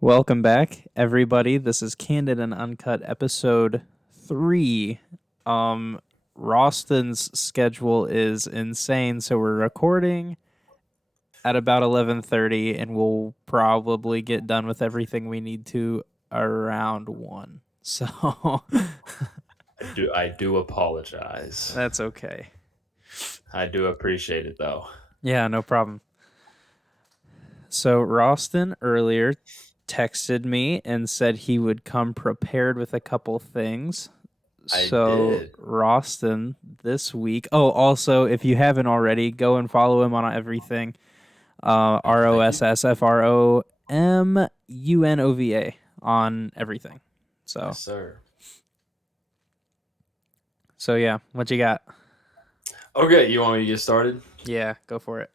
Welcome back, everybody. This is Candid and Uncut, episode 3. Um, Roston's schedule is insane, so we're recording at about 11:30, and we'll probably get done with everything we need to around 1. So I do apologize. that's okay. I do appreciate it though. Yeah, no problem. So Roston earlier texted me and said he would come prepared with a couple things. I So did. Roston this week. Oh, also, if you haven't already, go and follow him on everything. Oh, thank you. ROSSFROMUNOVA on everything. Yes, So sir. so yeah, what you got? Okay, you want me to get started? Yeah, go for it.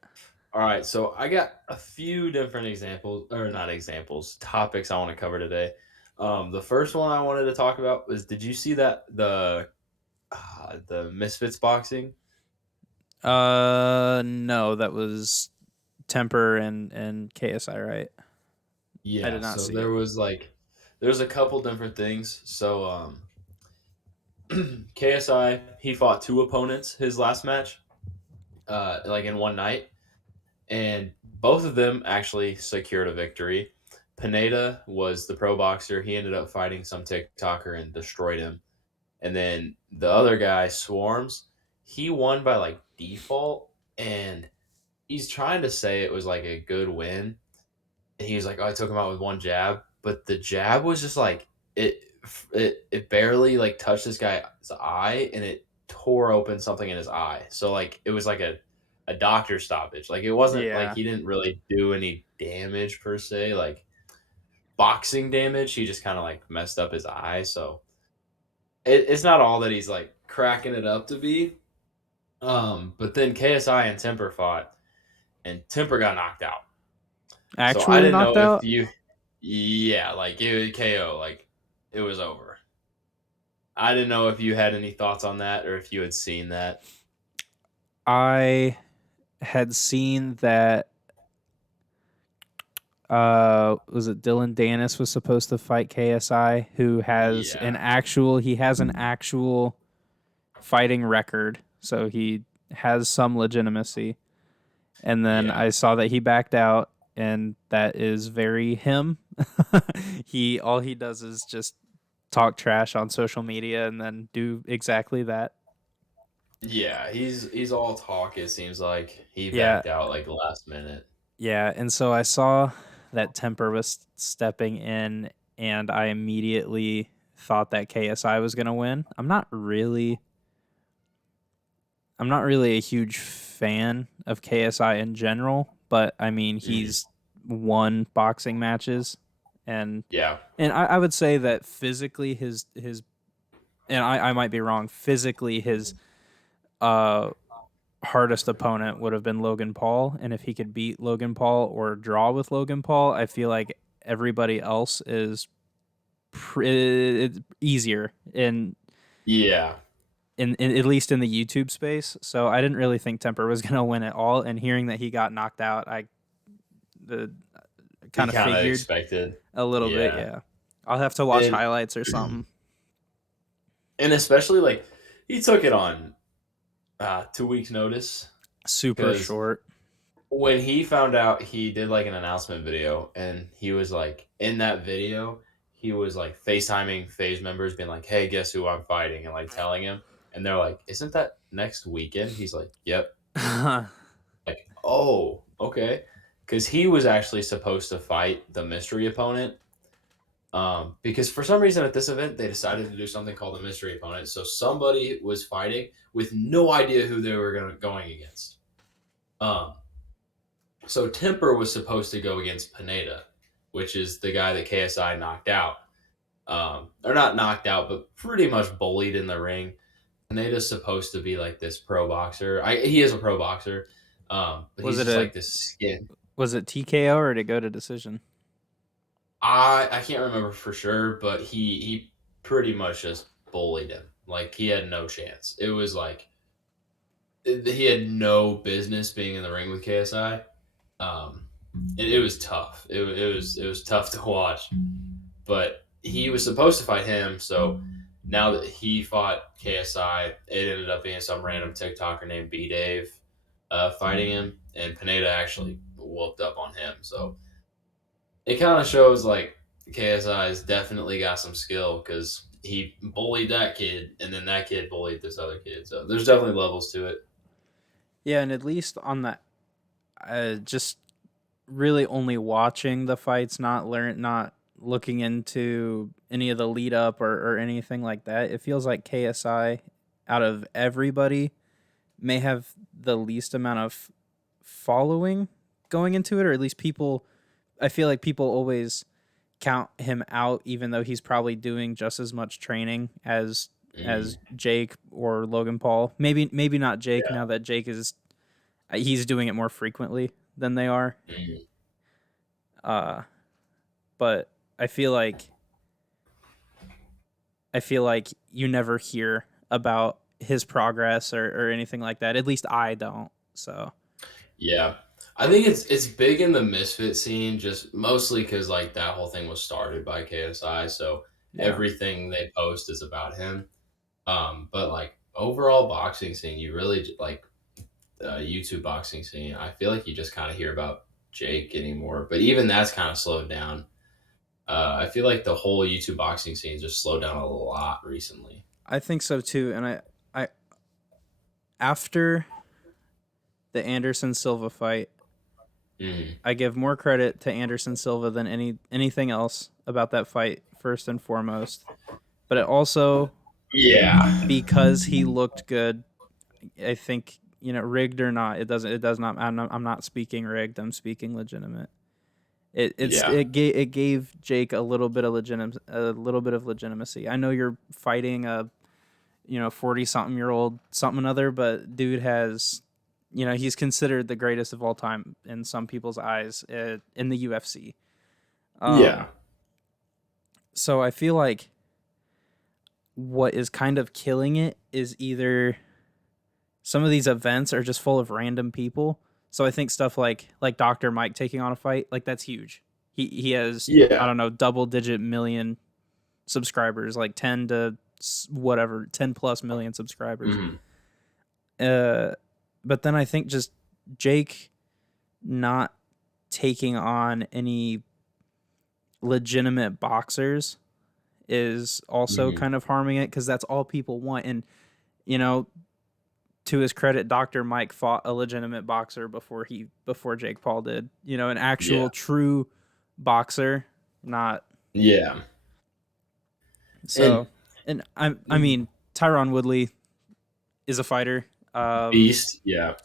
All right, so I got a few different examples, or not examples, topics I want to cover today. The first one I wanted to talk about was, did you see that the Misfits boxing? No, that was Temper and KSI, right? I Yeah, did not so see it. there's a couple different things. KSI, he fought two opponents his last match, like in one night, and both of them actually secured a victory. Pineda was the pro boxer. He ended up fighting some TikToker and destroyed him. And then the other guy, Swarms, he won by like default, and he's trying to say it was like a good win. And he was like, "Oh, I took him out with one jab," but the jab was just like it. It barely like touched this guy's eye, and it tore open something in his eye. So like it was like a doctor stoppage. Like it wasn't like Yeah. he didn't really do any damage per se, like boxing damage. He just kind of like messed up his eye. So it's not all that he's like cracking it up to be. But then KSI and Temper fought, and Temper got knocked out. So I Actually didn't knocked know if out? you, yeah, like it was KO, like it was over. I didn't know if you had any thoughts on that or if you had seen that. I had seen that was it Dylan Dennis was supposed to fight KSI, who has Yeah, he has an actual fighting record, so he has some legitimacy. And then yeah, I saw that he backed out, and that is very him. He all he does is just talk trash on social media and then do exactly that. yeah. He's all talk. It seems like he Yeah, backed out like last minute. yeah, and so I saw that Temper was stepping in, and I immediately thought that KSI was going to win. I'm not really a huge fan of KSI in general, but I mean Mhm. he's won boxing matches, and Yeah, I would say that physically his and I might be wrong. Physically, his uh hardest opponent would have been Logan Paul, and if he could beat Logan Paul or draw with Logan Paul, I feel like everybody else is easier yeah, in at least in the YouTube space. So I didn't really think Temper was going to win at all, and hearing that he got knocked out, I the you kind of kind of figured expected. a little bit. Yeah, Yeah, I'll have to watch and highlights or something. and especially like he took it on 2 weeks notice Super because short. when he found out, he did like an announcement video, and he was like, in that video, he was like FaceTiming phase members, being like, "Hey, guess who I'm fighting?" and like telling him, and they're like, "Isn't that next weekend?" He's like, "Yep." Like, oh, okay, because he was actually supposed to fight the mystery opponent. Because for some reason at this event they decided to do something called a mystery opponent. So somebody was fighting with no idea who they were going against. Um, So Temper was supposed to go against Pineda, which is the guy that KSI knocked out. Or not knocked out, but pretty much bullied in the ring. Pineda's supposed to be like this pro boxer. He is a pro boxer, but was he's it just a like this skin. was it TKO or did it go to decision? I can't remember for sure, but he pretty much just bullied him. Like he had no chance. It was like he had no business being in the ring with KSI. it was tough. It was tough to watch. But he was supposed to fight him, so now that he fought KSI, it ended up being some random TikToker named B Dave fighting him, and Pineda actually whooped up on him. So it kind of shows like KSI has definitely got some skill because he bullied that kid, and then that kid bullied this other kid. So there's definitely levels to it. Yeah, and at least on that, just really only watching the fights, not looking into any of the lead up or anything like that. It feels like KSI, out of everybody, may have the least amount of following going into it, or at least people. I feel like people always count him out, even though he's probably doing just as much training as Mm, Jake or Logan Paul. Maybe not Jake, yeah. now that Jake is he's doing it more frequently than they are. Mm, Uh, but I feel like I feel like you never hear about his progress or anything like that. At least I don't. So yeah. I think it's big in the misfit scene, just mostly because like that whole thing was started by KSI, so yeah, everything they post is about him. But like overall boxing scene, you really like YouTube boxing scene. I feel like you just kind of hear about Jake anymore, but even that's kind of slowed down. I feel like the whole YouTube boxing scene just slowed down a lot recently. I think so too. And I after the Anderson Silva fight, Mm. I give more credit to Anderson Silva than anything else about that fight. First and foremost, but it also Yeah, because he looked good. I think rigged or not, it does not. I'm not speaking rigged. I'm speaking legitimate. yeah, It gave Jake a little bit of legitimacy. I know you're fighting a 40 something year old something another, but dude has he's considered the greatest of all time in some people's eyes in the UFC. yeah. So I feel like what is kind of killing it is either some of these events are just full of random people. So I think stuff like Dr. Mike taking on a fight, like that's huge. He has I Yeah. don't know double digit million subscribers, like 10 to whatever 10 plus million subscribers. Mhm. Uh, but then I think just Jake not taking on any legitimate boxers is also Mhm. kind of harming it because that's all people want. And you know, to his credit, Dr. Mike fought a legitimate boxer before Jake Paul did. An Yeah. actual true boxer, not Yeah. And so. And I mean Tyron Woodley is a fighter. Beast, yeah.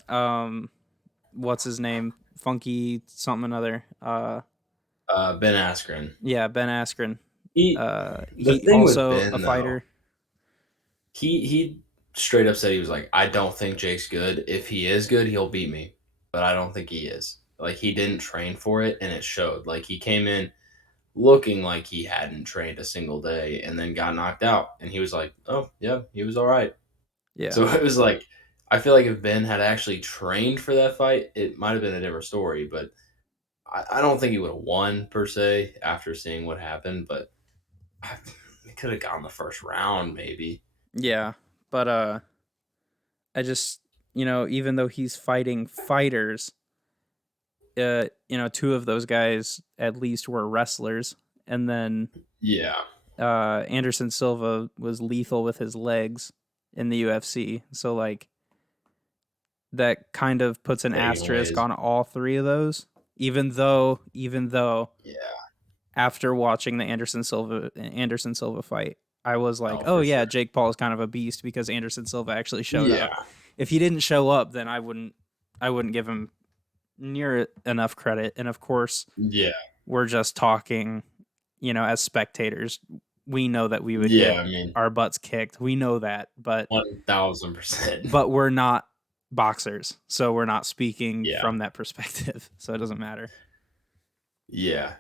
What's his name? Funky something another. Ben Askren. Yeah, Ben Askren. He the He thing with also a Ben though, fighter. he straight up said he was like, I don't think Jake's good. If he is good, he'll beat me. But I don't think he is. Like he didn't train for it and it showed. Like he came in looking like he hadn't trained a single day and then got knocked out. And he was like, oh yeah, he was all right. Yeah, So it was like I feel like if Ben had actually trained for that fight, it might have been a different story. But I don't think he would have won per se after seeing what happened. But he could have gone the first round maybe. yeah. But I just even though he's fighting fighters, two of those guys at least were wrestlers, and then Yeah. Anderson Silva was lethal with his legs in the UFC. So like that kind of puts an That even asterisk weighs. on all three of those. Even though Yeah. after watching the Anderson Silva fight, I was like, Oh, oh for yeah, sure. Jake Paul is kind of a beast because Anderson Silva actually showed up. Yeah. If he didn't show up, then I wouldn't give him near enough credit. And of course, Yeah. we're just talking, as spectators. We know that we would Yeah. get I mean, our butts kicked. We know that, 1000%. but we're not boxers, so we're not speaking Yeah. from that perspective. So it doesn't matter. Yeah.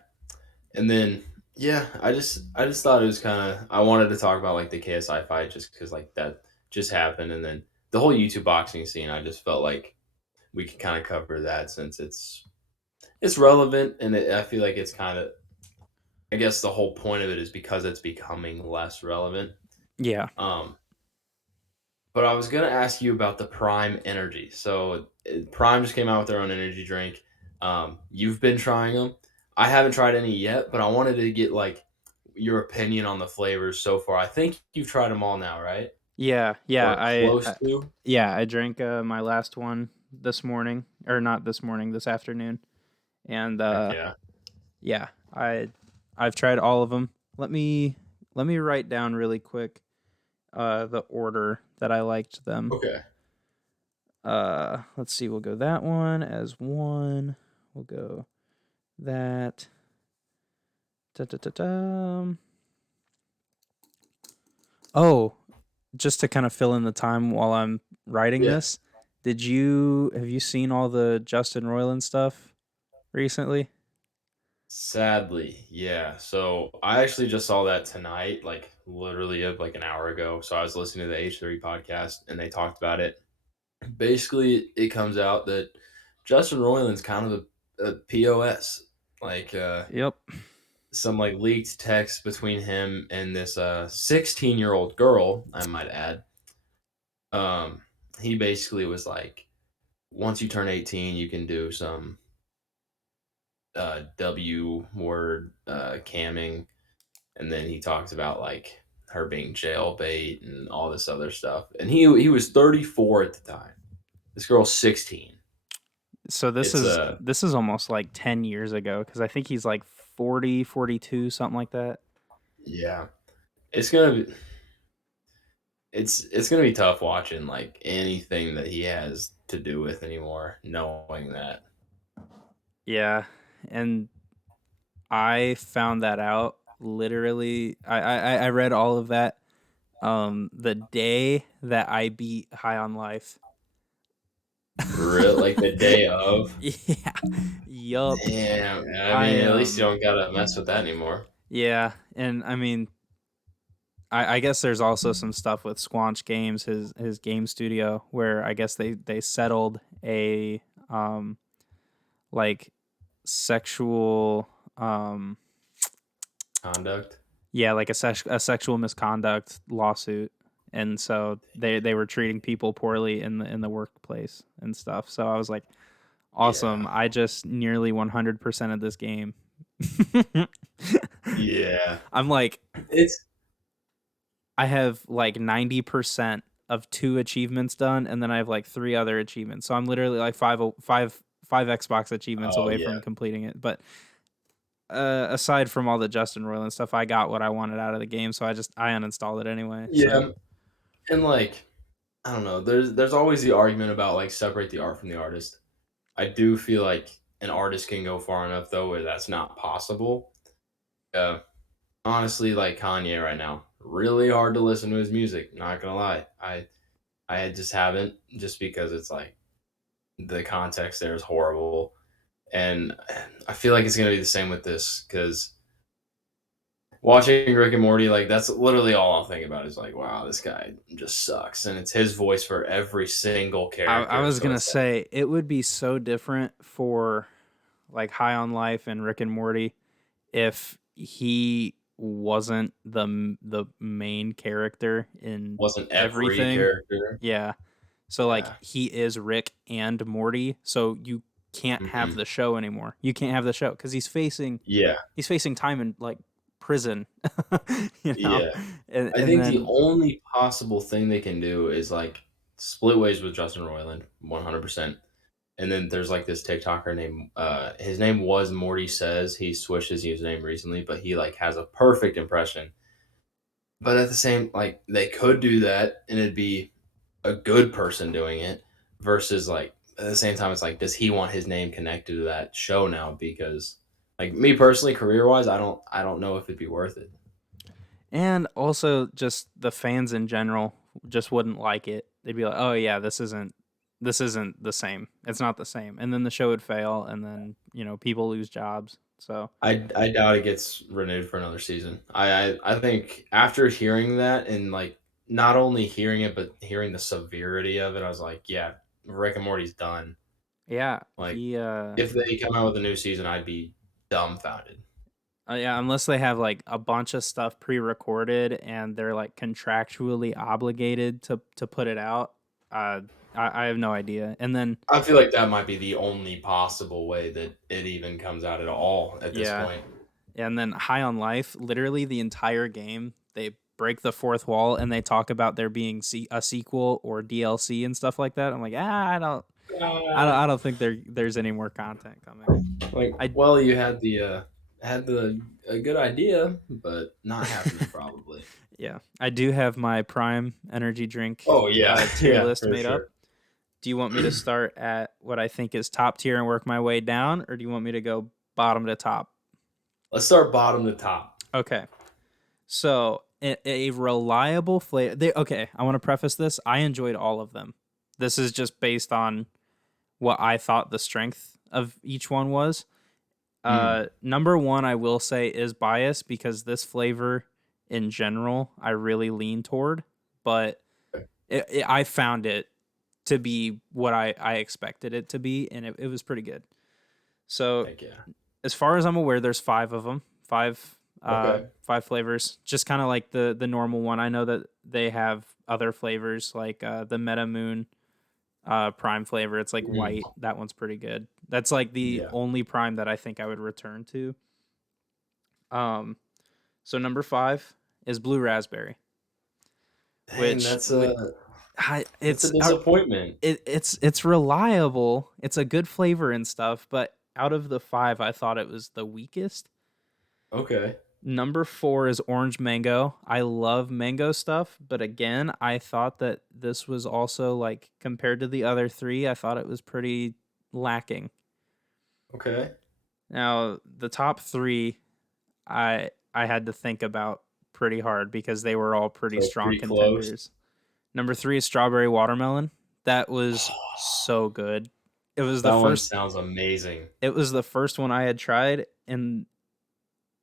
And then yeah, I just thought it was kind of I wanted to talk about like the KSI fight just because like that just happened, and then the whole YouTube boxing scene. I just felt like we could kind of cover that since it's relevant, and I feel like it's kind of. I guess the whole point of it is because it's becoming less relevant. Yeah. Um, but I was gonna ask you about the Prime Energy. So Prime just came out with their own energy drink. You've been trying them. I haven't tried any yet, but I wanted to get like your opinion on the flavors so far. I think you've tried them all now, right? Yeah, yeah, Or close to? yeah, I drank my last one this morning, or not this morning, this afternoon, and Heck yeah. yeah, I've tried all of them. Let me write down really quick the order that I liked them. Okay. Let's see, we'll go that one as one. We'll go that. Da, da, da, da. Oh, just to kind of fill in the time while I'm writing Yeah. this, have you seen all the Justin Roiland stuff recently? Sadly, yeah. So I actually just saw that tonight, like literally like an hour ago. So I was listening to the H3 podcast and they talked about it. Basically, it comes out that Justin Roiland's kind of a POS. Like Yep. some like leaked text between him and this 16-year-old girl, I might add. Um, he basically was like, once you turn 18, you can do some W word camming, and then he talks about like her being jailbait and all this other stuff. And he was 34 at the time. This girl's 16. So It's this is almost like 10 years ago cuz I think he's like 40, 42, something like that. yeah. It's gonna be it's gonna be tough watching like anything that he has to do with anymore, knowing that. Yeah. And I found that out literally I read all of that the day that I beat High on Life. Real like the day of. Yeah. Yup. Damn. I I mean, at least you don't gotta mess with that anymore. yeah, and I mean I guess there's also some stuff with Squanch Games, his game studio, where I guess they settled a like sexual Conduct. yeah, like a sexual misconduct lawsuit. And so they were treating people poorly in the workplace and stuff. So I was like, awesome. Yeah. I just nearly 100% of this game. Yeah. I'm like, It's I have like 90% of two achievements done, and then I have like three other achievements. So I'm literally like five Xbox achievements oh away yeah. from completing it. But aside from all the Justin Roiland stuff, I got what I wanted out of the game, so I uninstalled it anyway. So Yeah. And like I don't know, there's always the argument about like separate the art from the artist. I do feel like an artist can go far enough though where that's not possible. Uh, honestly, like Kanye right now, really hard to listen to his music. Not gonna lie, I just haven't just because it's like the context there is horrible, and I feel like it's gonna be the same with this because watching Rick and Morty, like that's literally all I'll think about is like, wow, this guy just sucks, and it's his voice for every single I character. was So gonna it's like, say it would be so different for like High on Life and Rick and Morty if he wasn't the main character in wasn't every everything. character. Yeah. So like Yeah. he is Rick and Morty, so you can't have Hmm. the show anymore. You can't have the show because Yeah. he's facing time in like prison, you know, Yeah. I and think the then only possible thing they can do is like split ways with Justin Roiland, 100%. And then there's like this TikToker named his name was Morty Says. He switched his username recently, but he like has a perfect impression. But at the same like they could do that and it'd be a good person doing it versus like at the same time it's like does he want his name connected to that show now because like me personally career wise I don't know if it'd be worth it. and also just the fans in general just wouldn't like it. They'd be like, "Oh yeah, this isn't the same. It's not the same." And then the show would fail and then, you know, people lose jobs. So, I doubt it gets renewed for another season. I think after hearing that and like not only hearing it but hearing the severity of it, I was like, yeah, Rick and Morty's done. Yeah, Like, he if they come out with a new season, I'd be dumbfounded. yeah, unless they have like a bunch of stuff pre-recorded and they're like contractually obligated to put it out. Uh, I have no idea. And then I feel like that might be the only possible way that it even comes out at all at this yeah, point. and then High on Life, literally the entire game, they break the fourth wall and they talk about there being a sequel or DLC and stuff like that. I'm like, Uh, I don't think there's any more content coming. like, I well, you had the a good idea, but not happening probably. yeah, I do have my Prime energy drink Oh yeah, tier yeah, list for made sure. up. Do you want me to start at what I think is top tier and work my way down, or do you want me to go bottom to top? Let's start bottom to top. Okay. So a reliable flavor. Okay, I want to preface this. I enjoyed all of them. This is just based on what I thought the strength of each one was. Mm, Number one, I will say is bias because this flavor in general I really lean toward, but okay. I found it to be what I expected it to be, and it was pretty good. So Heck yeah. as far as I'm aware, there's five of them, Okay. five flavors, just kind of like the normal one. I know that they have other flavors like the Meta Moon Prime flavor. It's like Mm, white. That one's pretty good. That's like the yeah. only Prime that I think I would return to. Um, so number five is blue raspberry, Dang, which that's a it's disappointment. it's reliable. It's a good flavor and stuff, but out of the five, I thought it was the weakest. Okay. Number four is orange mango. I love mango stuff, but again, I thought that this was also like compared to the other three, I thought it was pretty lacking. Okay. Now, the top three, I had to think about pretty hard because they were all pretty So strong pretty close. contenders. Number three is strawberry watermelon. That was so good. It was the That one first. sounds amazing. It was the first one I had tried, and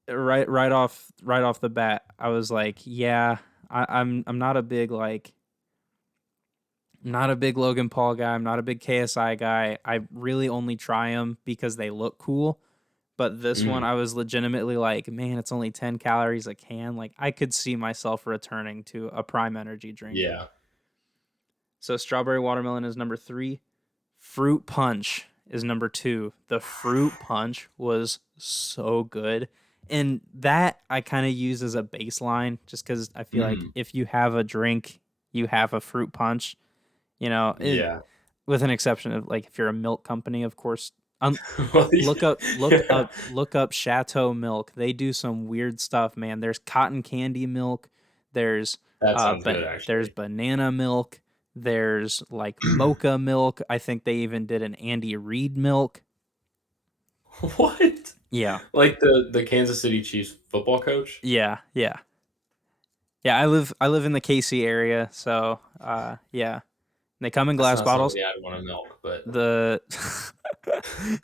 right off the bat, I was like, yeah, I'm not a big like not a big Logan Paul guy. I'm not a big KSI guy. I really only try them because they look cool. But this one, Mm, I was legitimately like, man, it's only 10 calories a can. Like, I could see myself returning to a Prime Energy drink. yeah. So, strawberry watermelon is number three. Fruit punch is number two. The fruit punch was so good. And that I kind of use as a baseline just because I feel like Mm, if you have a drink, you have a fruit punch, yeah. with an exception of like if you're a milk company, of course. Well, yeah. Look up Chateau milk. They do some weird stuff, man. There's cotton candy milk. There's That sounds but good, there's actually. banana milk. There's like mocha milk. I think they even did an Andy Reid milk. What? Yeah. Like the Kansas City Chiefs football coach? Yeah, yeah. Yeah, I live in the KC area, so yeah. They come in That's glass not bottles. something I'd want to milk, but The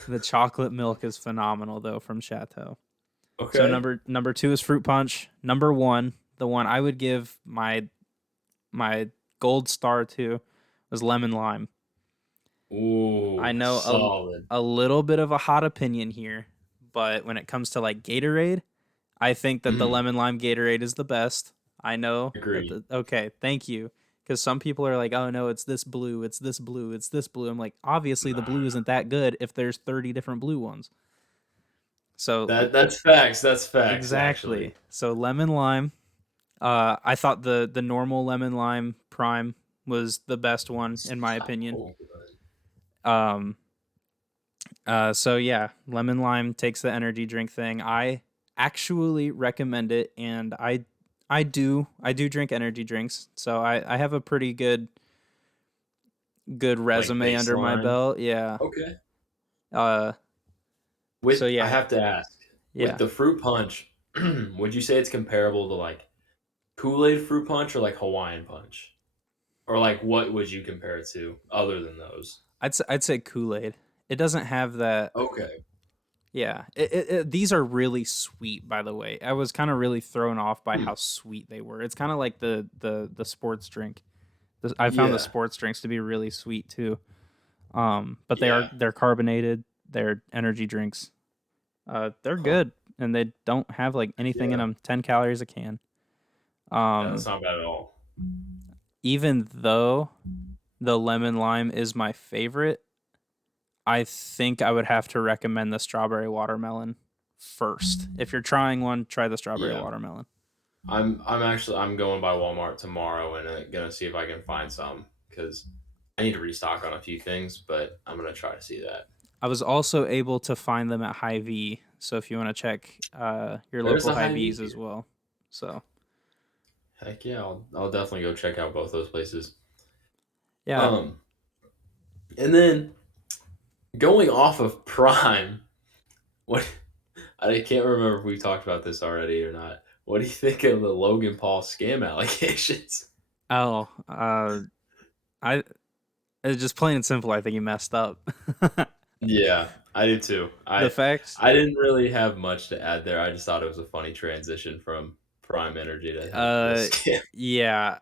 the chocolate milk is phenomenal though from Chateau. So okay. number two is fruit punch. Number one, the one I would give my gold star to, was lemon lime. I Ooh, know solid. a little bit of a hot opinion here, but when it comes to like Gatorade, I think that the Mm, lemon lime Gatorade is the best. I know that agreed. the okay, thank you. Because some people are like, oh no, it's this blue, it's this blue, it's this blue. I'm like, obviously the Nah, blue isn't that good if there's 30 different blue ones. So that's facts. That's facts, exactly. actually. So lemon lime. I thought the normal lemon lime prime was the best one in my opinion. So good. Um, so yeah, lemon lime takes the energy drink thing. I actually recommend it, and I do drink energy drinks, so I have a pretty good Like resume under my baseline. belt. Yeah. Okay. Uh. So I yeah, have to ask, with yeah. the fruit punch, would you say it's comparable to like Kool-Aid fruit punch or like Hawaiian punch? Or like what would you compare it to other than those? I'd say Kool Aid. It doesn't have that. Okay. Yeah, these are really sweet. By the way, I was kind of really thrown off by Hmm. how sweet they were. It's kind of like the sports drink. I found the Yeah. sports drinks to be really sweet too. But Yeah. they're carbonated. They're energy drinks. They're Huh. good, and they don't have like anything in Yeah. them. 10 calories a can. Yeah, that's Um, not bad at all. Even though the lemon lime is my favorite, I think I would have to recommend the strawberry watermelon first. If you're trying one, try the strawberry Yeah. watermelon. I'm going by Walmart tomorrow and gonna see if I can find some because I need to restock on a few things, but I'm gonna try to see that. I was also able to find them at Hy-Vee, so if you want to check your There's local a high V Hy-Vees as here. well. So Heck yeah, I'll definitely go check out both those places. yeah, Um, and then going off of Prime, what I can't remember if we talked about this already or not. What do you think of the Logan Paul scam allegations? oh, I it's just plain and simple. I think he messed up. Yeah, I do too. The I fact, I didn't really have much to add there. I just thought it was a funny transition from Prime Energy to him uh, this scam. yeah,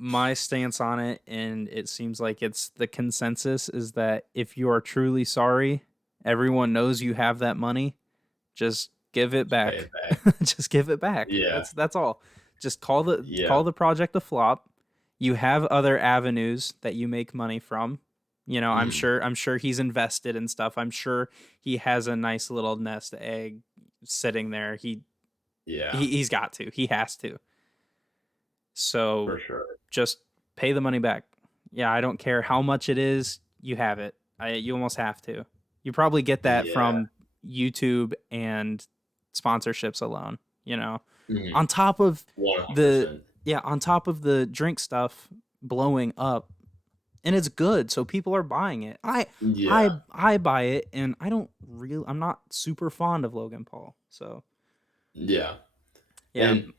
my stance on it, and it seems like it's the consensus, is that if you are truly sorry, everyone knows you have that money. Just give it Just pay back. it back. Just give it back. Yeah, That's all. Just yeah. call the project a flop. You have other avenues that you make money from. You know, Mm, I'm sure he's invested in stuff. I'm sure he has a nice little nest egg sitting there. yeah, He's got to. He has to. So for sure. just pay the money back. Yeah, I don't care how much it is. You have it. You almost have to. You probably get that Yeah, from YouTube and sponsorships alone. You know, mhm, on top of the 100%. on top of the drink stuff blowing up, and it's good, so people are buying it. Yeah, I buy it, and I'm not super fond of Logan Paul. So yeah, yeah, and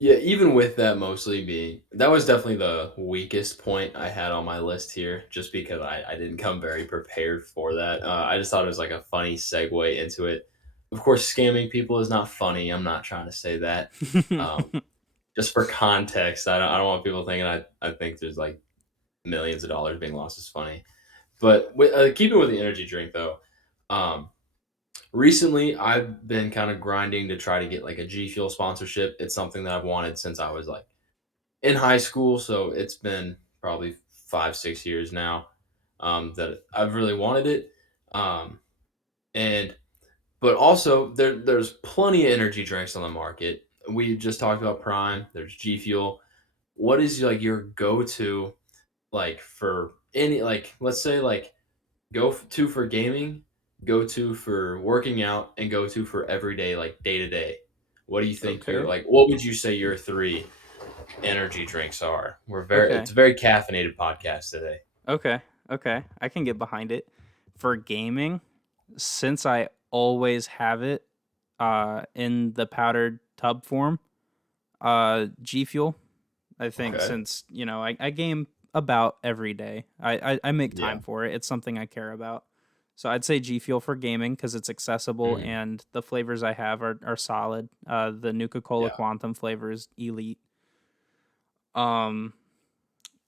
yeah, even with that mostly being that was definitely the weakest point I had on my list here, just because I didn't come very prepared for that. I just thought it was like a funny segue into it. Of course, scamming people is not funny. I'm not trying to say that. Um, just for context, I don't want people thinking I think there's like millions of dollars being lost is funny. But keeping with the energy drink though, um, recently I've been kind of grinding to try to get like a G Fuel sponsorship. It's something that I've wanted since I was like in high school, so it's been probably 5 6 years now that I've really wanted it. Um, and but also there's plenty of energy drinks on the market. We just talked about Prime. There's G Fuel. What is like your go to like for any like let's say like to for gaming, go to for working out, and go to for everyday, like day to day. What do you think okay, what would you say your three energy drinks are? okay. It's a very caffeinated podcast today. Okay. Okay. I can get behind it. For gaming, since I always have it in the powdered tub form, G Fuel. I think Okay. since, I game about every day. I make Yeah. time for it. It's something I care about. So I'd say G Fuel for gaming because it's accessible Mhm. and the flavors I have are solid. The Nuka Cola Yeah. Quantum flavor is elite. Um,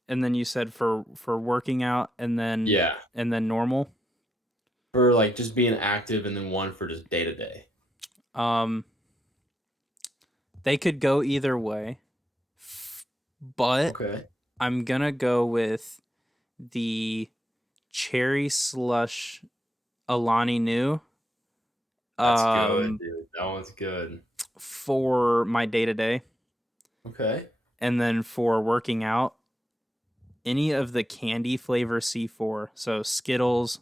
and then you said for working out Yeah. and then normal. For like just being active, and then one for just day to day. Um, they could go either way, but Okay. I'm gonna go with the cherry slush Alani New That's good, um, dude. That one's good. for my day to day, Okay. and then for working out, any of the candy flavor C4. So Skittles,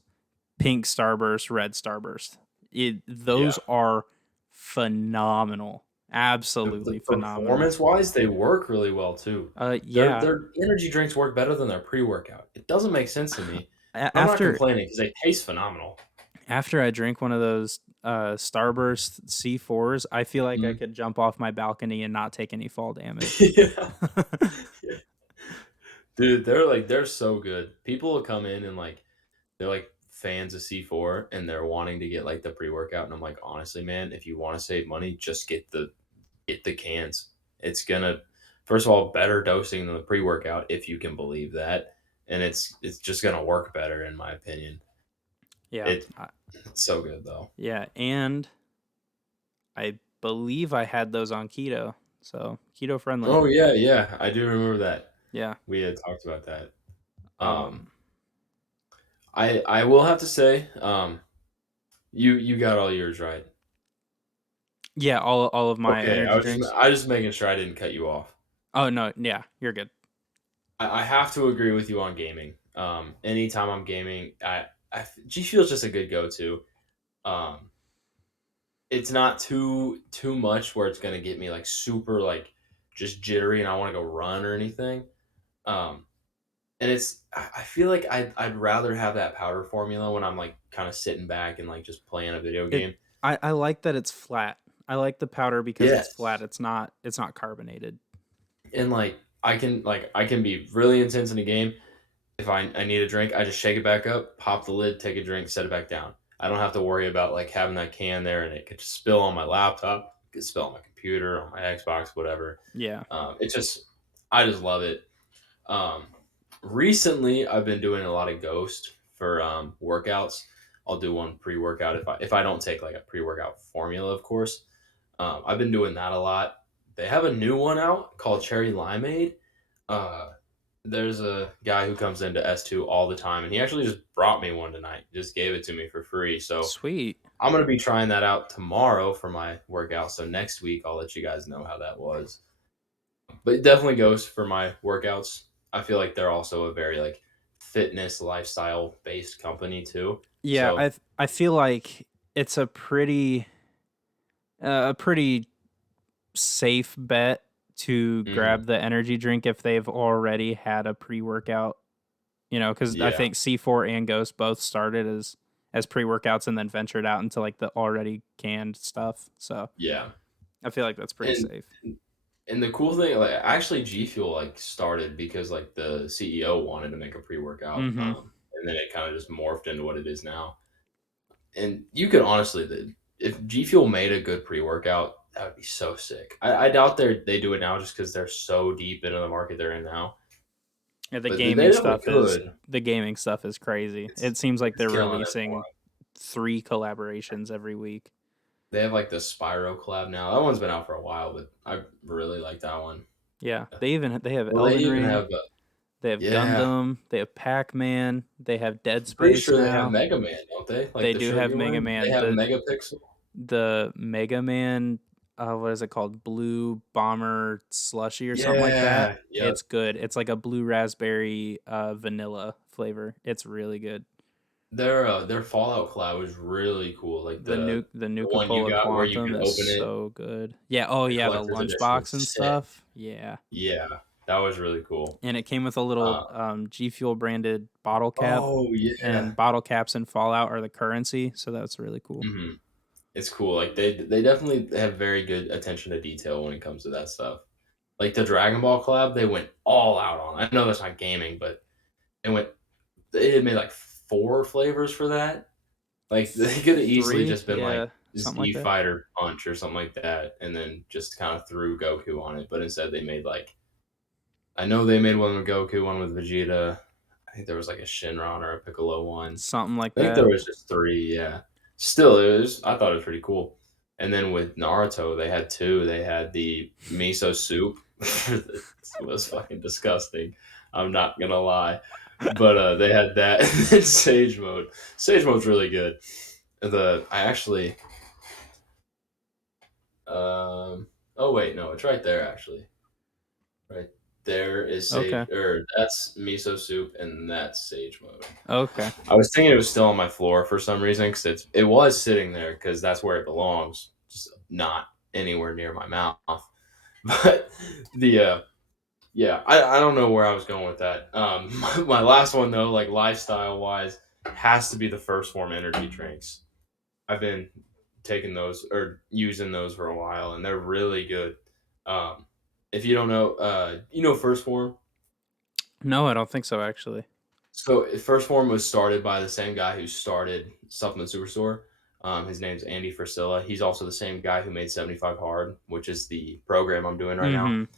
pink Starburst, red Starburst. Yeah. Those are phenomenal. The Absolutely phenomenal. performance wise, they work really well too. Yeah. Their energy drinks work better than their pre workout. It doesn't make sense to me. I'm not After complaining because they taste phenomenal. after I drink one of those Starburst C4s, I feel like I Mhm. could jump off my balcony and not take any fall damage. Yeah. Yeah. Dude, they're so good. People will come in and like they're like fans of C4 and they're wanting to get like the pre-workout and I'm like, honestly, man, if you want to save money, just get the cans. It's gonna first of all better dosing than the pre-workout if you can believe that. and it's just gonna work better in my opinion. Yeah. It it's so good though. Yeah, and I believe I had those on keto, so keto friendly. Oh yeah, yeah, I do remember that. Yeah. We had talked about that. Um, Um. I will have to say, you got all yours right. Yeah. All of my Okay, energy drinks. I was just making sure I didn't cut you off. Oh no. Yeah, you're good. I have to agree with you on gaming. Anytime I'm gaming, G Fuel's just a good go to. Um, it's not too much where it's gonna get me like super like just jittery and I want to go run or anything. Um, and I feel like I'd rather have that powder formula when I'm like kind of sitting back and like just playing a video It. game. I like that it's flat. I like the powder because it's flat. Yes, It's not carbonated. and I can be really intense in a game. If I need a drink, I just shake it back up, pop the lid, take a drink, set it back down. I don't have to worry about like having that can there and it could just spill on my laptop, it could spill on my computer, on my Xbox, whatever. Yeah. It just I just love it. Um, Recently, I've been doing a lot of Ghost for workouts. I'll do one pre-workout if I don't take like a pre-workout formula, of course. I've been doing that a lot. They have a new one out called Cherry Limeade. Uh, there's a guy who comes into S2 all the time, and he actually just brought me one tonight. Just gave it to me for free. So Sweet. I'm gonna be trying that out tomorrow for my workout. So next week I'll let you guys know how that was. But it definitely goes for my workouts. I feel like they're also a very like fitness lifestyle based company too. Yeah. So I feel like it's a pretty safe bet to mhm, grab the energy drink if they've already had a pre-workout. Because I yeah, think C4 and Ghost both started as pre-workouts and then ventured out into like the already canned stuff. So yeah. I feel like that's pretty And safe. and the cool thing, like actually G Fuel like started because like the CEO wanted to make a pre-workout. Mm-hmm. And then it kind of just morphed into what it is now. And you could honestly, if G Fuel made a good pre-workout, that would be so sick. I doubt they do it now just because they're so deep into the market they're in now. Yeah, But they definitely could. the gaming stuff is crazy. It's It seems like it's they're killing it for releasing 'em. 3 collaborations every week. They have like the Spyro collab now. That one's been out for a while, but I really like that one. Yeah, they have Well, they Elden even Ring, have they have yeah. Gundam, they have Pac-Man, they have Dead I'm pretty Space sure they have now. Mega Man, don't they? Like They the do have sugar Mega one. They Man. have The Megapixel. the Mega Man, what is it called? Blue Bomber Slushy or something like that. Yeah. Yep. It's good. It's like a blue raspberry vanilla flavor. It's really good. Their Fallout collab was really cool. Like The the one you Nuka-Cola got where you Quantum could is open it. so good. Yeah. Oh The yeah, the collector's edition lunchbox was and sick. stuff. Yeah. Yeah, that was really cool. And it came with a little Uh, G Fuel branded bottle cap, oh and yeah. bottle caps in Fallout are the currency, so that's really cool. hmm It's cool. Like they definitely have very good attention to detail when it comes to that stuff. Like the Dragon Ball collab, they went all out on. I know that's not gaming, but they went. They had made like 4 flavors for that. Like they could have easily 3, just been like yeah, something like Z that. Fighter Punch or something like that, and then just kind of threw Goku on it. But instead, they made like I know they made one with Goku, one with Vegeta. I think there was like a Shinron or a Piccolo one. Something like I think there that. was just 3. Yeah. Still, it was. I thought it was pretty cool. And then with Naruto, they had 2. They had the miso soup. It was fucking disgusting. I'm not gonna lie, but they had that and then Sage Mode. Sage Mode's really good. I actually oh wait, no, it's right there actually. Right there is Okay. sage or that's miso soup and that's sage mode. Okay. I was thinking it was still on my floor for some reason because it was sitting there because that's where it belongs, just not anywhere near my mouth. But the yeah, I don't know where I was going with that. My last one though, like lifestyle wise, has to be the first form energy drinks. I've been taking those or using those for a while, and they're really good. Um, if you don't know, you know First Form. No, I don't think so actually. So First Form was started by the same guy who started Supplement Superstore. His name's Andy Frisilla. He's also the same guy who made 75 Hard, which is the program I'm doing right now. Mhm.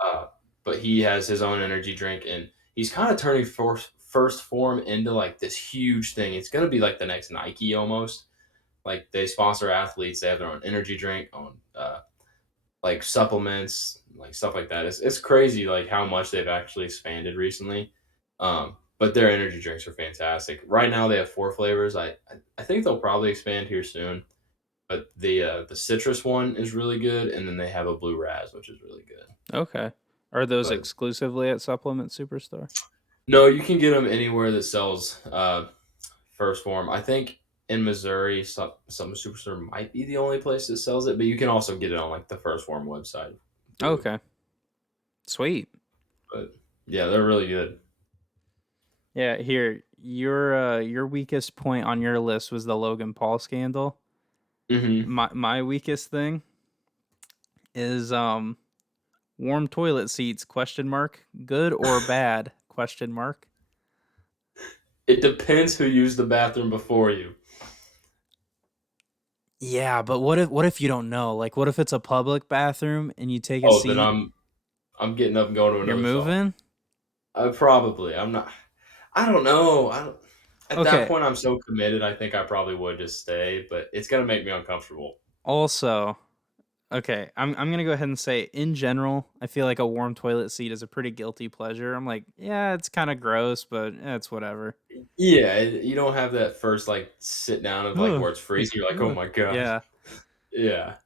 Uh, but he has his own energy drink, and he's kind of turning first form into like this huge thing. It's gonna be like the next Nike almost. Like they sponsor athletes, they have their own energy drink, own like supplements, like stuff like that. It's crazy like how much they've actually expanded recently. But their energy drinks are fantastic. Right now they have four flavors. I think they'll probably expand here soon. But the citrus one is really good, and then they have a blue raz, which is really good. Okay. Are those But exclusively at Supplement Superstore? no, you can get them anywhere that sells first form. I think in Missouri, some superstore might be the only place that sells it, but you can also get it on like the first form website too. Okay. Sweet. But yeah, they're really good. Yeah, here your weakest point on your list was the Logan Paul scandal. Hmm. My weakest thing is warm toilet seats question mark good or bad question mark. It depends who used the bathroom before you. Yeah, but what if you don't know? Like what if it's a public bathroom and you take a Oh, then seat, I'm getting up and going to you're another stall. moving? Probably. I'm not. I don't know. I don't. At that Okay. point, I'm so committed. I think I probably would just stay, but it's gonna make me uncomfortable. Also, okay, I'm gonna go ahead and say in general, I feel like a warm toilet seat is a pretty guilty pleasure. I'm like, yeah, it's kind of gross, but it's whatever. Yeah, you don't have that first like sit down of like Ugh, where it's like, freezing. You're like, oh my god. yeah. Yeah,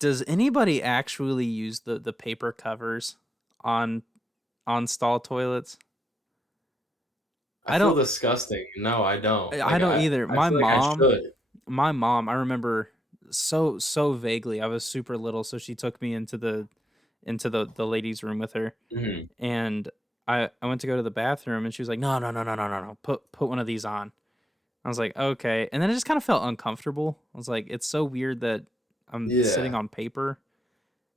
Does anybody actually use the paper covers on stall toilets? I I feel don't. disgusting. No, I don't. I don't either. I feel like I should. My mom. I remember so vaguely. I was super little, so she took me into the ladies' room with her, Hmm. and I went to go to the bathroom, and she was like, no, no, no, no, no, no, no. Put one of these on. I was like, okay, and then it just kind of felt uncomfortable. I was like, it's so weird that I'm sitting Yeah. on paper.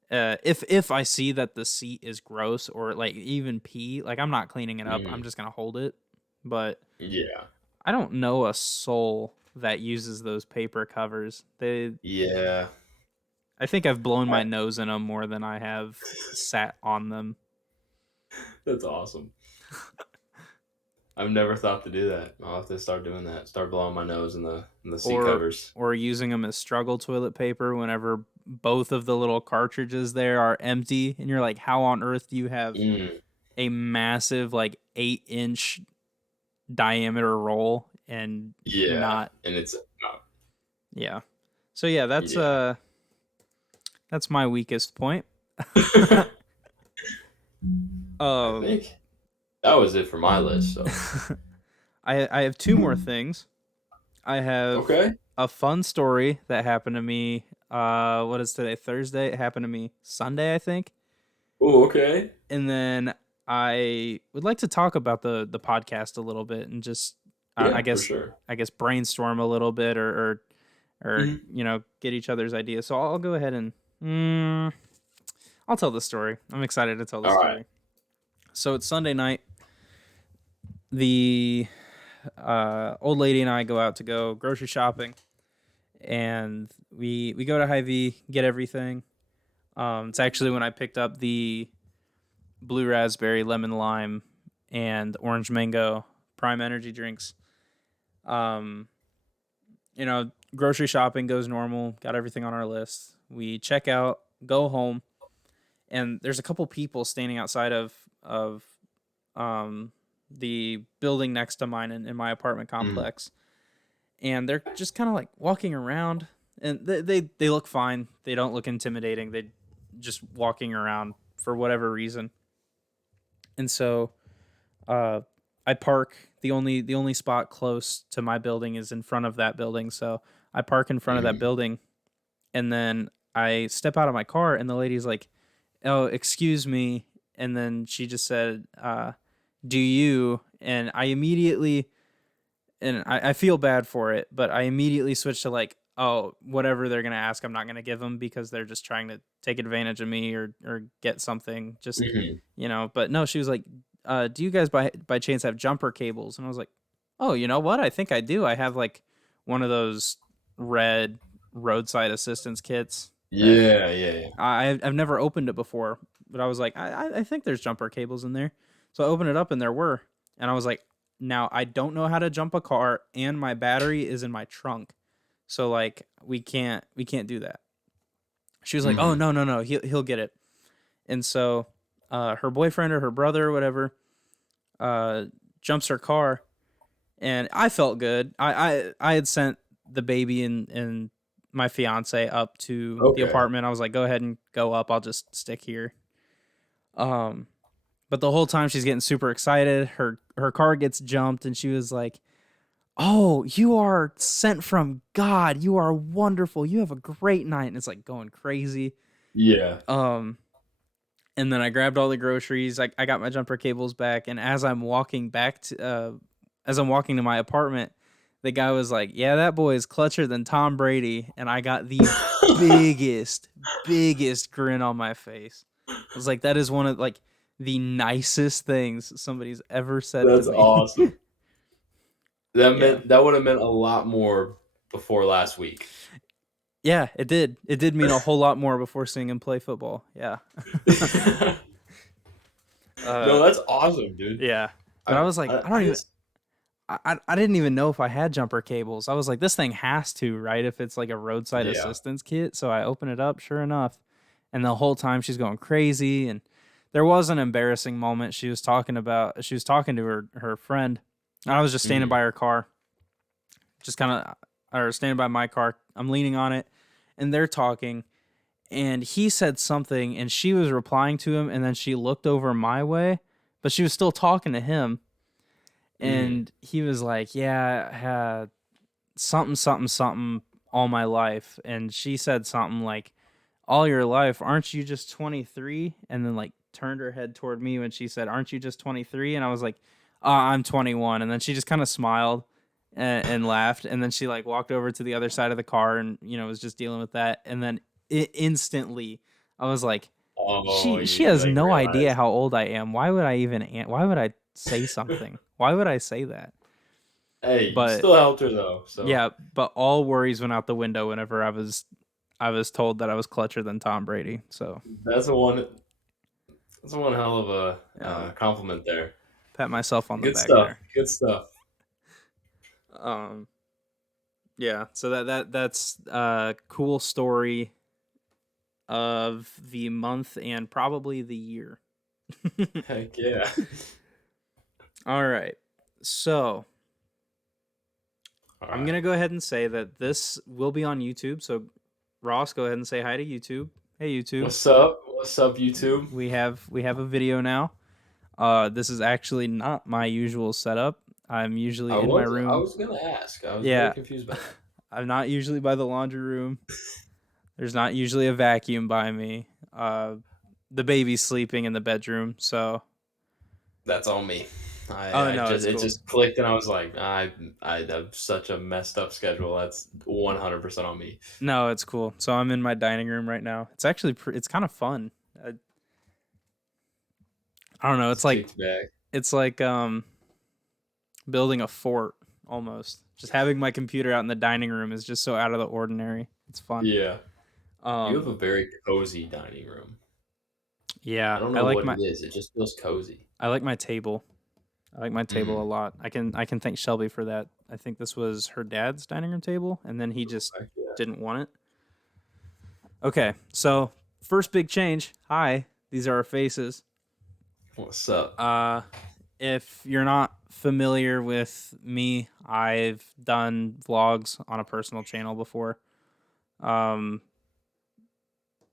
If I see that the seat is gross or like even pee, like I'm not cleaning it up. I'm Mm. just gonna hold it. But Yeah. I don't know a soul that uses those paper covers. Yeah. I think I've blown I, my nose in them more than I have sat on them, that's awesome. I've never thought to do that. I'll have to start doing that. Start blowing my nose in the seat or covers. using them as struggle toilet paper whenever both of the little cartridges there are empty, and you're like, how on earth do you have Mm. a massive like 8-inch diameter roll and Yeah, not? and it's not. Yeah. So yeah, Yeah. that's my weakest point. I um think that was it for my list. So I have two more things. I have okay. a fun story that happened to me. What is today? Thursday. It happened to me Sunday, I think. Oh, okay. And then I would like to talk about the podcast a little bit and just I Yeah, for guess sure. brainstorm a little bit or Mhm. get each other's ideas. So I'll go ahead and mm, I'll tell the story. I'm excited to tell the All right. story. So it's Sunday night. The old lady and I go out to go grocery shopping, and we go to Hy-Vee, get everything. It's actually when I picked up the blue raspberry, lemon lime, and orange mango prime energy drinks. Um, grocery shopping goes normal. Got everything on our list. We check out, go home, and there's a couple people standing outside of um, the building next to mine in my apartment Mhm. complex, and they're just kind of like walking around, and they look fine. They don't look intimidating. They just walking around for whatever reason, and so uh, I park. The only spot close to my building is in front of that building, so I park in front of that Mhm. building, and then I step out of my car, and the lady's like, "Oh, excuse me," and then she just said, "Do you?" And I immediately, and I feel bad for it, but I immediately switched to like, oh, whatever they're gonna ask, I'm not gonna give them because they're just trying to take advantage of me or get something. Just Mhm. but no, she was like, "Do you guys by chance have jumper cables?" And I was like, "Oh, you know what? I think I do. I have like one of those red roadside assistance kits that Yeah, yeah, yeah. I've never opened it before, but I was like, I think there's jumper cables in there." So I opened it up and there were. And I was like, now I don't know how to jump a car and my battery is in my trunk. So like we can't do that. She was like, "Oh Mm-hmm. no, no, no. He'll get it." And so her boyfriend or her brother or whatever uh jumps her car and I felt good. I had sent the baby and my fiance up to the Okay. apartment. I was like, "Go ahead and go up. I'll just stick here." Um but the whole time she's getting super excited. Her car gets jumped and she was like, "Oh, you are sent from God. You are wonderful. You have a great night." And it's like going crazy. Yeah. Um, and then I grabbed all the groceries. I got my jumper cables back. And as I'm walking to my apartment, the guy was like, "Yeah, that boy is clutcher than Tom Brady." And I got the biggest, biggest grin on my face. I was like, that is one of like the nicest things somebody's ever said to That's me. awesome. Yeah. That would have meant a lot more before last week. Yeah, it did. It did mean a whole lot more before seeing him play football. Yeah. No, uh, that's awesome, dude. yeah. But I I was like, I, I don't I even. just I didn't even know if I had jumper cables. I was like, this thing has to, right? If it's like a roadside yeah. assistance kit. So I open it up, sure enough. And the whole time she's going crazy. And there was an embarrassing moment. She was talking to her friend. And I was just standing Mhm. by her car, just kind of, or standing by my car. I'm leaning on it and they're talking. And he said something and she was replying to him. And then she looked over my way, but she was still talking to him. Mhm. And he was like, "Yeah, I had something, something, something all my life." And she said something like, "All your life, aren't you just 23?" And then like turned her head toward me when she said, "Aren't you just 23?" And I was like, I'm 21." And then she just kind of smiled and laughed. And then she like walked over to the other side of the car and was just dealing with that. And then instantly, I was like, Oh, she you has like no idea realized. how old I am. Why would I even? Why would I say something? Why would I say that? Hey, you But still helped her though, so yeah, but all worries went out the window whenever I was told that I was clutcher than Tom Brady. So that's a one. That's one hell of a um, compliment there. pat myself on the Good back stuff. there. Good stuff. Um, yeah. So that's a cool story of the month and probably the year. Heck yeah. All right. So All I'm right. gonna go ahead and say that this will be on YouTube. So Ross, go ahead and say hi to YouTube. Hey YouTube. What's up? What's up, YouTube? We have a video now. This is actually not my usual setup. I'm usually in my I room. was gonna ask. I was very Yeah, confused by that. I'm not usually by the laundry room. There's not usually a vacuum by me. The baby's sleeping in the bedroom, so That's on me. oh I no, just it's it cool. just clicked and I was like, I have such a messed up schedule. That's 100% on me. No, it's cool. So I'm in my dining room right now. It's actually it's kind of fun. I don't know. It's Just like kicked back. it's like building a fort almost. Just having my computer out in the dining room is just so out of the ordinary. It's fun. Yeah. You have Um, a very cozy dining room. I yeah, don't I know like what my it is. It just feels cozy. I like my table. I like my table a Mm. lot. I can thank Shelby for that. I think this was her dad's dining room table, and then he just Heck yeah. didn't want it. Okay, so first big change. Hi, these are our faces. What's up? Uh, if you're not familiar with me, I've done vlogs on a personal channel before. Um,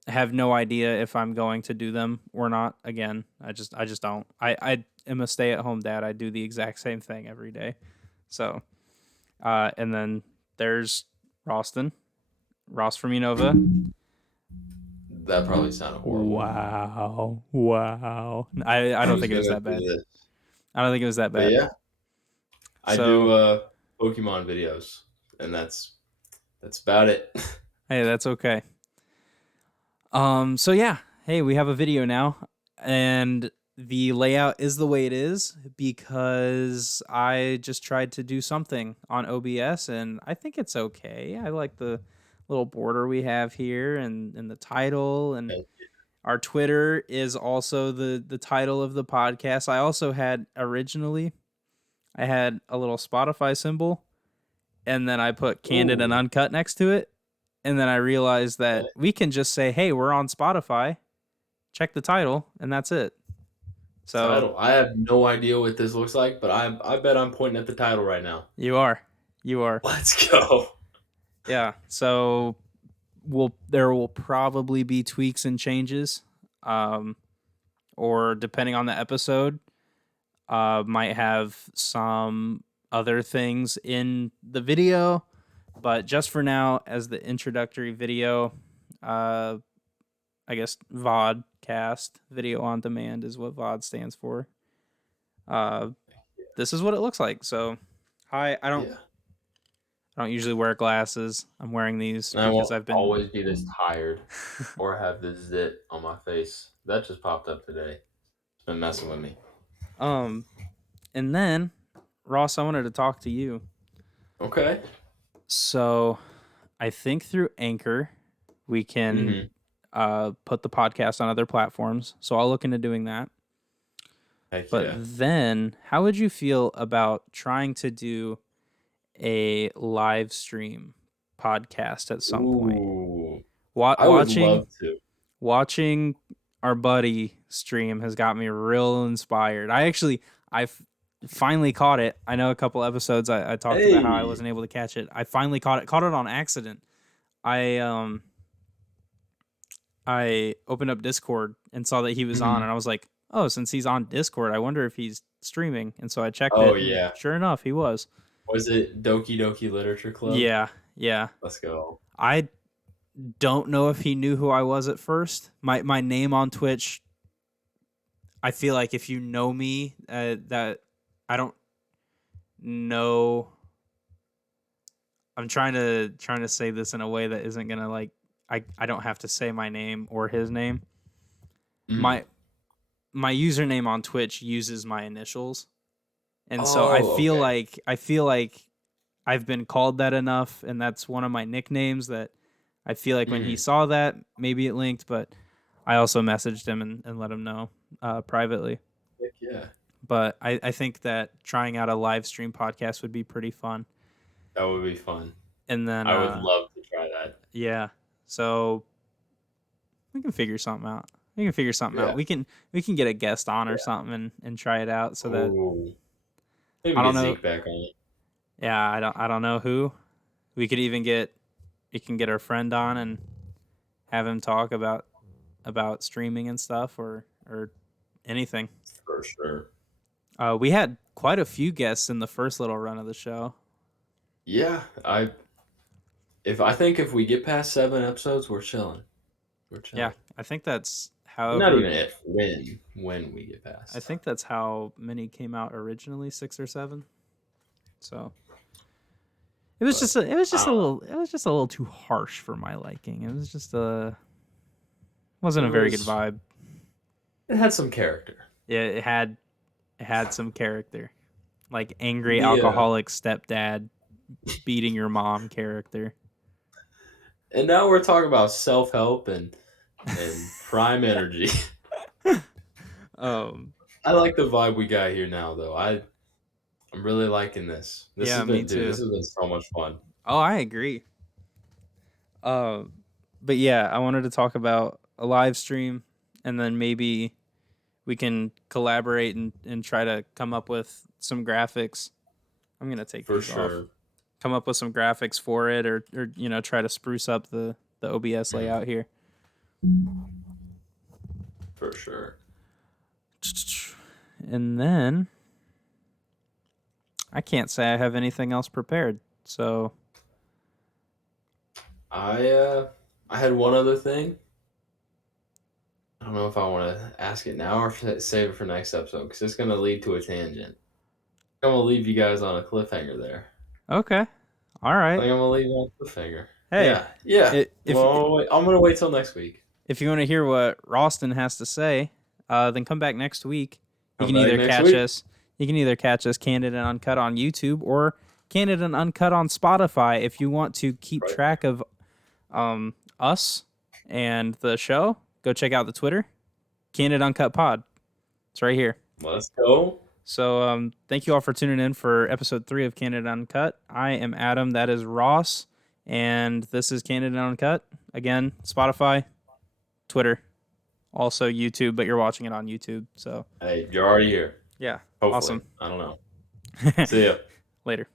have no idea if I'm going to do them or not again. I just don't. I am a stay-at-home dad. I do the exact same thing every day. So, and then there's Roston, Ross from Unova. That probably sounded horrible. Wow. Wow. I don't Who's think it was gonna that do bad. this? I don't think it was that But bad. yeah, I do So, Pokemon videos, and that's about it. hey, that's okay. So yeah, hey, we have a video now, and the layout is the way it is because I just tried to do something on OBS, and I think it's okay. I like the little border we have here and the title, and Our Twitter is also the title of the podcast. I also had originally I had a little Spotify symbol, and then I put Candid and Ooh, Uncut next to it, and then I realized that okay. we can just say, "Hey, we're on Spotify. Check the title," and that's it. So Title. I have no idea what this looks like, but I bet I'm pointing at the title right now. you are, you are, Let's go. yeah. So there will probably be tweaks and changes, um, or depending on the episode, might have some other things in the video, but just for now, as the introductory video, uh, I guess vodcast, video on demand, is what VOD stands for. Uh, this is what it looks like. So, hi, Yeah. I don't usually wear glasses. I'm wearing these And I because won't I've been. always be this tired or have this zit on my face. That just popped up today. It's been messing with me. um, and then Ross, I wanted to talk to you. Okay. So, I think through Anchor, we can Mm-hmm. put the podcast on other platforms. So I'll look into doing that. Heck But yeah. then, how would you feel about trying to do a live stream podcast at some point? Ooh. Wa- I would watching love to. watching our buddy stream has got me real inspired. I finally caught it. I know a couple episodes I talked about how I Hey. wasn't able to catch it. I finally caught it on accident. I I opened up Discord and saw that he was on, Mhm. and I was like, "Oh, since he's on Discord, I wonder if he's streaming." And so I checked Oh it, and yeah. sure enough, he was. Was it Doki Doki Literature Club? Yeah, yeah. Let's go. I don't know if he knew who I was at first. My name on Twitch. I feel like if you know me, that I don't know. I'm trying to say this in a way that isn't gonna like. I don't have to say my name or his name. Mm. My my username on Twitch uses my initials. And so Oh, okay. I feel like I've been called that enough, and that's one of my nicknames that I feel like when he Mm. saw that, maybe it linked, but I also messaged him and let him know privately. Heck yeah. But I think that trying out a live stream podcast would be pretty fun. That would be fun. And then I would love to try that. yeah, so we can figure something out. We can figure something out. Yeah. We can get a guest on or Yeah. something and try it out so that Ooh. Maybe I don't get know. Zeke back on it. Yeah, I don't know who. We could even get you can get our friend on and have him talk about streaming and stuff or anything. For sure. We had quite a few guests in the first little run of the show. Yeah. I think if we get past 7 episodes, we're chilling. We're Yeah, chilling. I think that's Not however even if when we get I past. think that's how many came out originally, 6 or 7. So But I don't know. it was just a little too harsh for my liking. It was just wasn't It a very good was vibe. it had some character. Yeah, it had some character, like angry The alcoholic stepdad beating your mom character. and now we're talking about self-help and prime energy. um, I like the vibe we got here now though. I'm really liking this. This yeah, has me been dude, too. this has been so much fun. Oh, I agree. Um, but yeah, I wanted to talk about a live stream, and then maybe we can collaborate and try to come up with some graphics. I'm gonna take For these off. sure. Come up with some graphics for it, or try to spruce up the OBS Mm, layout here. for sure. And then I can't say I have anything else prepared. So I had one other thing. I don't know if I want to ask it now or save it for next episode because it's going to lead to a tangent. I'm going to leave you guys on a cliffhanger there. okay, all I right. think I'm going to leave you on a cliffhanger. Hey, Yeah, yeah. if Well, I'm going to wait till next week. if you want to hear what Roston has to say, then come back next week. You Come can back either next catch week. us. You can either catch us Candid and Uncut on YouTube or Candid and Uncut on Spotify if you want to keep Right. track of us and the show. go check out the Twitter, Candid Uncut Pod. It's right here. Let's go. So thank you all for tuning in for episode 3 of Candid Uncut. I am Adam. That is Ross. And this is Candid Uncut. Again, Spotify, Twitter, also YouTube, but you're watching it on YouTube. So, Hey, you're already here. yeah, Hopefully. awesome. I don't know. See ya. Later.